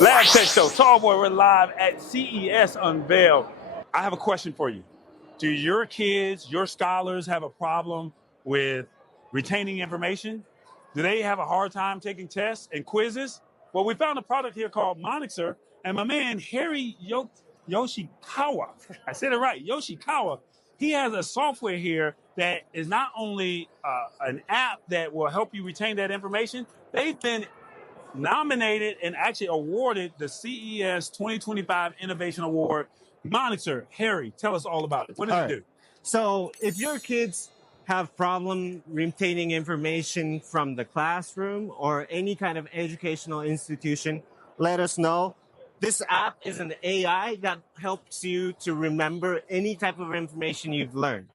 Lab Tech Show, Tallboy, we're live at CES Unveiled. I have a question for you. Do your kids, your scholars have a problem with retaining information? Do they have a hard time taking tests and quizzes? Well, we found a product here called Monoxer, and my man, Harry Yoshikawa, I said it right, Yoshikawa, he has a software here that is not only an app that will help you retain that information, they've been nominated and actually awarded the CES 2025 Innovation Award. Monoxer, Harry, tell us all about it. What does it do? So if your kids have problem retaining information from the classroom or any kind of educational institution, let us know. This app is an AI that helps you to remember any type of information you've learned.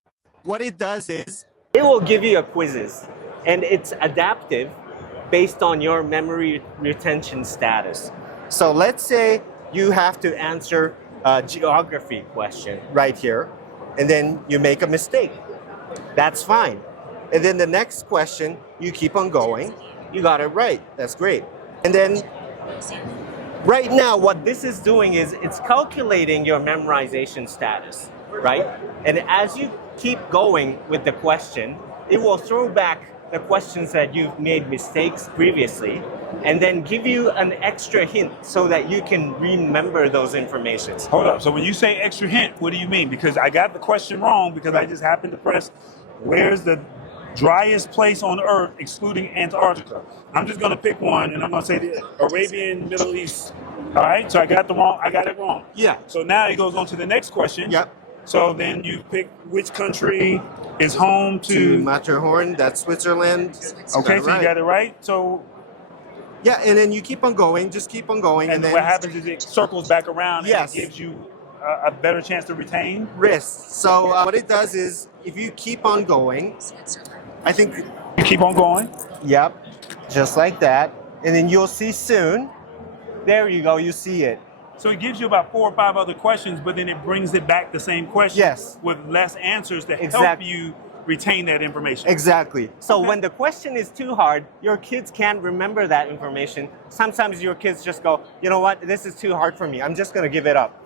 What it does is it will give you a quizzes, and it's adaptive based on your memory retention status. So let's say you have to answer a geography question right here, and then you make a mistake. That's fine. And then the next question, you keep on going. You got it right. That's great. And then right now, what this is doing is it's calculating your memorization status, right? And as you keep going with the question, it will throw back the questions that you've made mistakes previously, and then give you an extra hint so that you can remember those informations. Hold up. So when you say extra hint, what do you mean? Because I got the question wrong because I just happened to press, where's the driest place on Earth excluding Antarctica? I'm just going to pick one, and I'm going to say the Arabian Middle East. All right? So I got it wrong. Yeah. So now it goes on to the next question. Yep. So then you pick which country is home To Matterhorn, that's Switzerland. Okay, so you got it right. So yeah, and then you keep on going, just keep on going. and then what happens is it circles back around Yes. and it gives you a better chance to retain. Wrist. So what it does is if you keep on going, I think, You keep on going. yep, just like that. And then you'll see soon. There you go, you see it. So it gives you about 4 or 5 other questions, but then it brings it back the same question Yes. with less answers to help Exact- you retain that information. Exactly. So Okay. when the question is too hard, your kids can't remember that information. Sometimes your kids just go, you know what, this is too hard for me. I'm just going to give it up.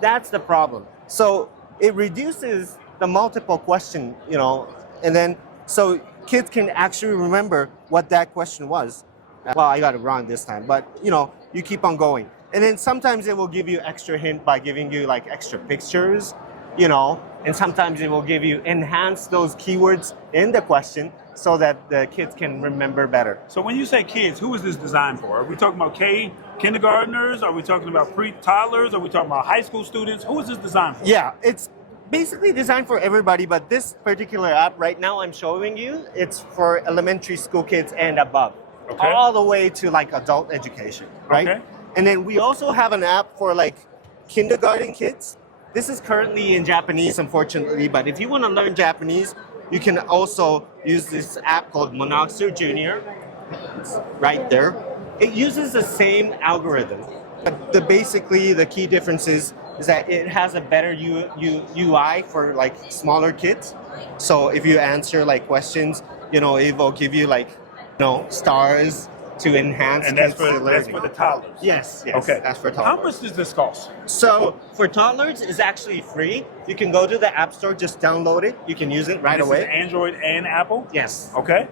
That's the problem. So it reduces the multiple question, and then so kids can actually remember what that question was. Well, I got it wrong this time, but you keep on going. And then sometimes it will give you extra hint by giving you like extra pictures, and sometimes it will give you enhance those keywords in the question so that the kids can remember better. So when you say kids, who is this designed for? Are we talking about kindergartners? Are we talking about pre-toddlers? Are we talking about high school students? Who is this designed for? Yeah, it's basically designed for everybody, but this particular app right now I'm showing you, it's for elementary school kids and above, Okay. all the way to like adult education, right? Okay. And then we also have an app for like kindergarten kids. This is currently in Japanese, unfortunately, but if you want to learn Japanese, you can also use this app called Monoxer Junior. It's right there. It uses the same algorithm. But basically, the key difference is that it has a better UI for like smaller kids. So if you answer like questions, it will give you like, stars to enhance And that's kids' for learning. the toddlers. Yes, Okay. that's for How toddlers. much does this cost? So for toddlers, it's actually free. You can go to the App Store, just download it. You can use it right This is away. Android and Apple? Yes. Okay.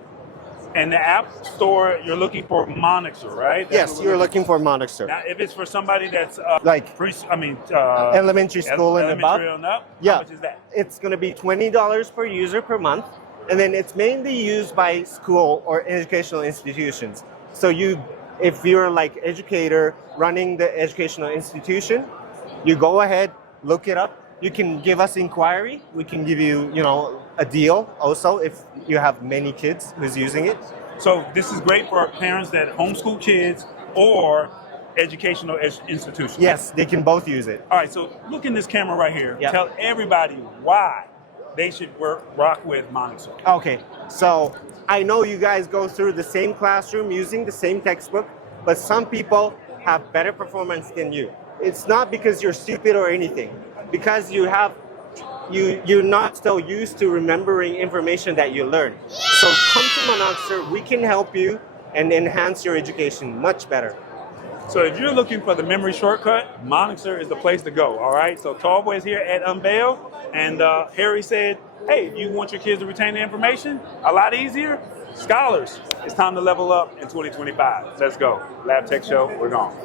And the App Store, you're looking for Monoxer, right? That's Yes, what we're you're looking for Monoxer. Now, if it's for somebody that's Like elementary school and above. elementary and up, Yeah. how much is that? It's going to be $20 per user per month. And then it's mainly used by school or educational institutions. So if you're like educator running the educational institution, you go ahead, look it up. You can give us inquiry. We can give you, a deal also if you have many kids who's using it. So this is great for parents that homeschool kids or educational institutions. Yes, they can both use it. All right, so look in this camera right here. Yeah. Tell everybody why they should rock with Monoxer. Okay, so I know you guys go through the same classroom using the same textbook, but some people have better performance than you. It's not because you're stupid or anything, because you're not so used to remembering information that you learn. So come to Monoxer, we can help you and enhance your education much better. So if you're looking for the memory shortcut, Monoxer is the place to go, all right? So Tallboy is here at Unveil, and Harry said, hey, if you want your kids to retain the information a lot easier, scholars, it's time to level up in 2025. Let's go. Lab Tech Show, we're gone.